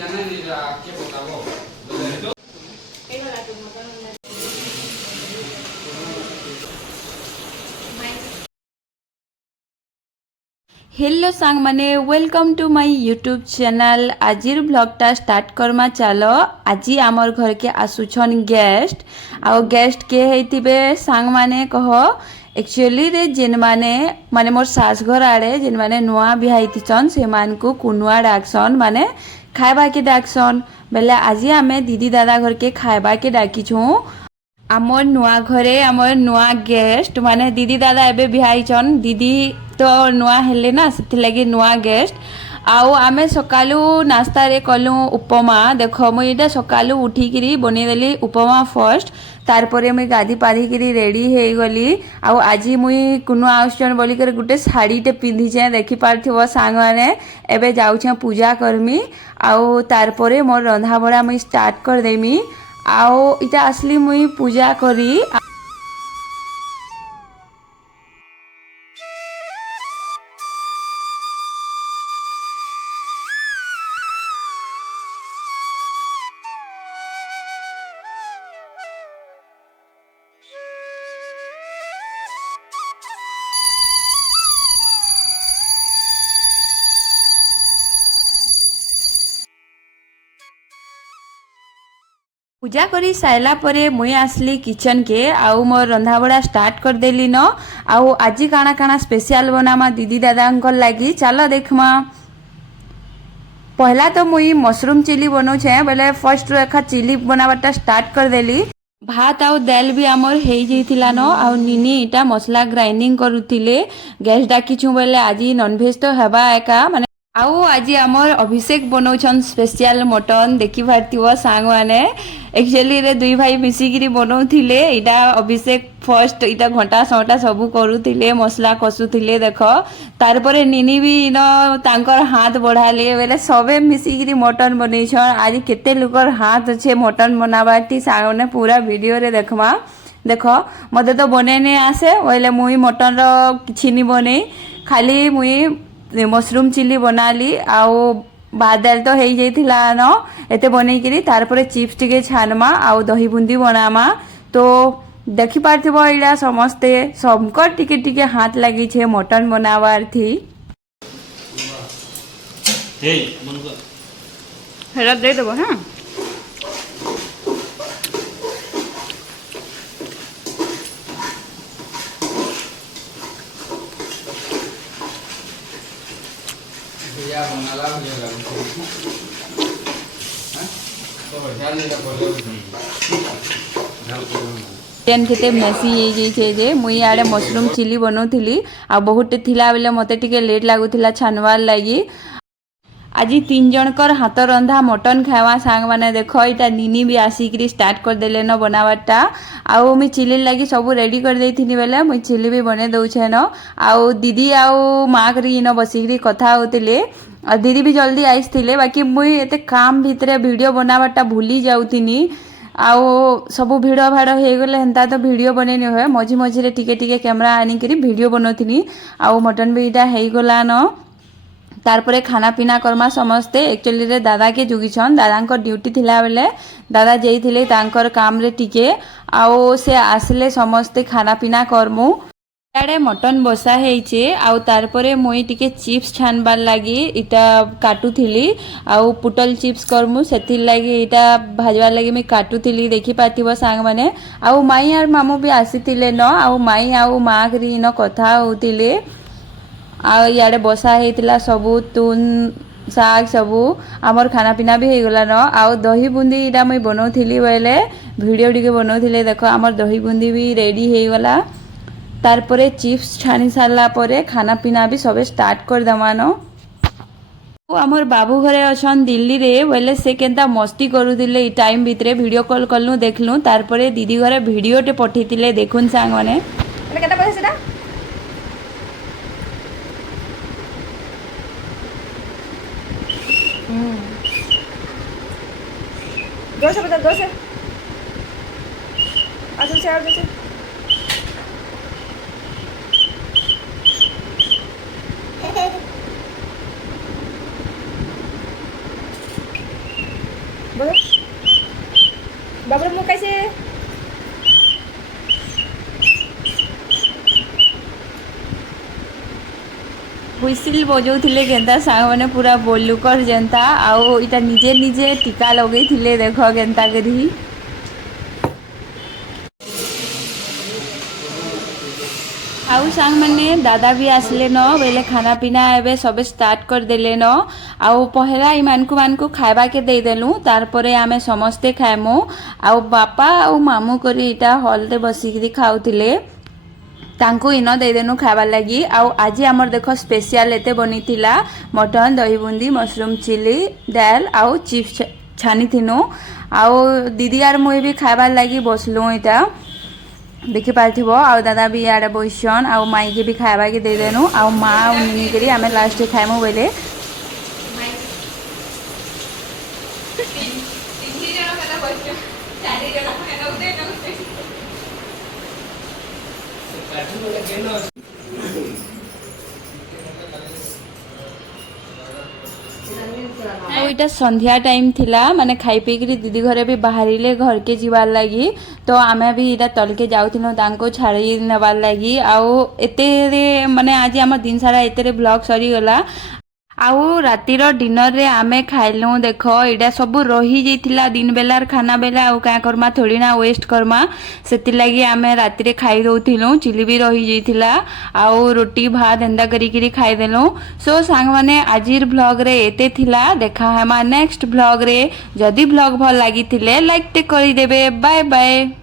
Hello सांग माने welcome to my YouTube channel. आजिर ब्लॉगटा स्टार्ट करमा चलो। आज आमर घर के आसुछन गेस्ट आउ गेस्ट के हेतिबे सांग माने कह एक्चुअली रे जेन माने मोर सास घर आड़े जेन माने नुआ बिहाईतिछन से मान को कुनुआ डाकसन माने खाइबा के डाकसन बेले आज आमे दीदी दादा घर के खाइबा के डाकिछु। आमर नुआ घरे आमर नुआ गेस्ट माने दीदी दादा एबे बिहाईछन दीदी तो नुआ हेले ना से लगे नुआ गेस्ट आउ आमे सकालू नास्ता रे कलु उपमा। देख मुझे सकालू उठिकी बनईदेली उपमा फर्स्ट तार परे मुई गाधी पाधिकी रेडी हो गली। आउ आज मुई कुनु आउसन बोलिकर गुटे शाढ़ीटे पिंधिचे देखि पारथिबो सांग माने। एबे जाउछे पूजा करमी आउ तार परे मोर रंधा बड़ा मुई स्टार्ट कर देमी। आउ इटा असली मुई पूजा करी। पूजा करी साइला परे मुई आसली किचन के आउ मोर रंधा बड़ा स्टार्ट कर देली न। आउ आज काना काना स्पेशल बनामा दीदी दादा लगी चलो देखमा। पहला तो मुई मशरूम चिली बनाऊे बोले फर्स्ट रेखा चिली बनावाटा स्टार्ट कर देली। भात आउ दाल भी आमर हो जाइथिला न। आउ निनी इटा मसला ग्राइंडिंग करुथिले। गैस डाकिछु बोले आज नॉनवेज तो हेबा एका माने आउ आज आमर अभिषेक बनाउछन स्पेशल मटन देखि पारथिबो सांग माने। एक्चुअली रे दुई भाई मिसिकिरी बनाउथिले। इटा अभिषेक फर्स्ट इटा घंटा सटा सबू करुथिले मसला कसुथिले देख तार परे निनी भी न तांकर हाथ बढ़ाले बेले सबे मिसिकिरी मटन बनैछन। आज केते लोकर हाथ अच्छे मटन बनाबाटी सांग माने पूरा वीडियो रे देखमा। देख मते तो बने नहीं आसे बोले मुई मटन रो किछि नि बने खाली मुई मशरूम चिली बनाली आउ भात दाल तो हो जाइथिला न एते बनईकरी तार परे चिप्स टिके छानमा आउ दही बुंदी बनामा। तो देखि पारथिबो इडा समस्ते सबकर टिके टिके हाथ लगी छे मटन बनावार थी। हेरा दे देबो हां। टेन केते मेसी जे मुई आड़े मशरूम चिली बनाउथिली आ बहुत थिला बेले मते टिके लेट लागुथिला छानवार लगी। आज तीन जनकर हाथ रंधा मटन खावा सांग माने देख इटा निनी भी आसिकी स्टार्ट कर देले न बनावाटा। आउ मुई चिली लगी सब रेडी कर देथिनी बेले मुई चिली भी बने दउछे न। आउ दीदी आउ माँ करी न बसिकी कथा होतिले और दीदी भी जल्दी आइसथिले बाकी मुई एते काम भितरे वीडियो बनावाटा भूली जाउथिनी। आउ सब भिड़ भाड़ हो गले हेन्ता तो वीडियो बने नहीं हुए मझी मझी रे टिके टिके कैमरा आनिकरी वीडियो बनौथिनी। आउ मटन भी इटा हो गला न। तार परे खाना पीना करमा समस्ते एक्चुअली रे दादा के जुगिछन दादा ड्यूटी थिला बेले दादा जाइथिले तांकर काम रे टिके आउ से आसले समस्ते खाना पीना करमु। इआड़े मटन बसा हेइचे आउ तार परे मुई टिके चिप्स छानबार लगी इटा काटुथिली आउ पुटल चिप्स करमु सेथिर लगी इटा भाजबार लगी मैं काटुथिली देखि पाथिबो सांग माने। आउ माई आर मामू भी आसीथिले न आउ माई आउ माँ करी न कथा होतिले। आ इआड़े बसा हेतिला सबू तुन साग सबू आमर खाना पीना भी हो गला न। आउ दही बूंदी इटा मुई बनाउथिली बेले वीडियो टिके बनाउथिले देख आमर दही बूंदी भी रेडी हो गला। तार परे चिप्स छानी सारला परे खाना पीना भी सबे स्टार्ट कर दमान। आमर बाबू घरे अछन दिल्ली रे बोले से केनता मस्ती करुथिले ई टाइम भितरे वीडियो कॉल कलनु देखलु तार परे दीदी घरे वीडियोटे पठेतिले देखुन सांग माने। एले केता पैसा सेटा दोसे बता दोसे आजू से आ दोसे बोलो बाबू मुँह कैसे हुइसिल बजाउथिले केन्ता साଙ୍ଗमाने पूरा बोलुकर जेन्ता आउ इटा निजे निजे टीका लगेइथिले देख केन्ता करी आउ सांग मैंने दादा भी आसले न बेले खाना पीना एबे सबे स्टार्ट कर देले न आउ पहला इमानकु खाइबा के दे देलु तारपरे आमे समस्ते खाइमु आउ बापा आउ मामू करी इटा हॉल रे बसिकरी खाउथिले तांको इन देदेनु खाइबार लगी आउ आज आमर देख स्पेशल एते बनीथिला मटन दही बुंदी मशरूम चिली दाल आउ चिप्स छानी थिनु आउ दीदी आर मुई भी खाइबार लगी बसलु इटा देखि पारथिबो आउ दादा भी आड़े बइसन आउ माई के भी खाइबा के दे देनु आउ माँ आउ निनी करी आमे लास्ट खाइमु बेले इटा संध्या टाइम थिला माने खाई पी करी दीदी घरे भी बाहरिले घर के जीवार लगी तो आमे भी इटा तल के जाउथिनो तांको छाड़ी नेबार लगी आउ एते माने आज आम दिन सारा एते ब्लॉग सरी गला आउ रातिर डिनर रे आमे खाइलु देख इटा सब रही जाइथिला दिन बेलार खाना बेला आउ का करमा थोड़ी ना वेस्ट करमा सेति लगी आमे राति रे खाई दउथिलु चिली भी रही जाइथिला आउ रोटी भात एंदा करी करी खाई देलु सो सांग माने आजिर ब्लॉग रे एते थिला देखा हमा नेक्स्ट ब्लॉग रे जदी ब्लॉग भल लागिथिले लाइक ते करि देबे बाय बाय।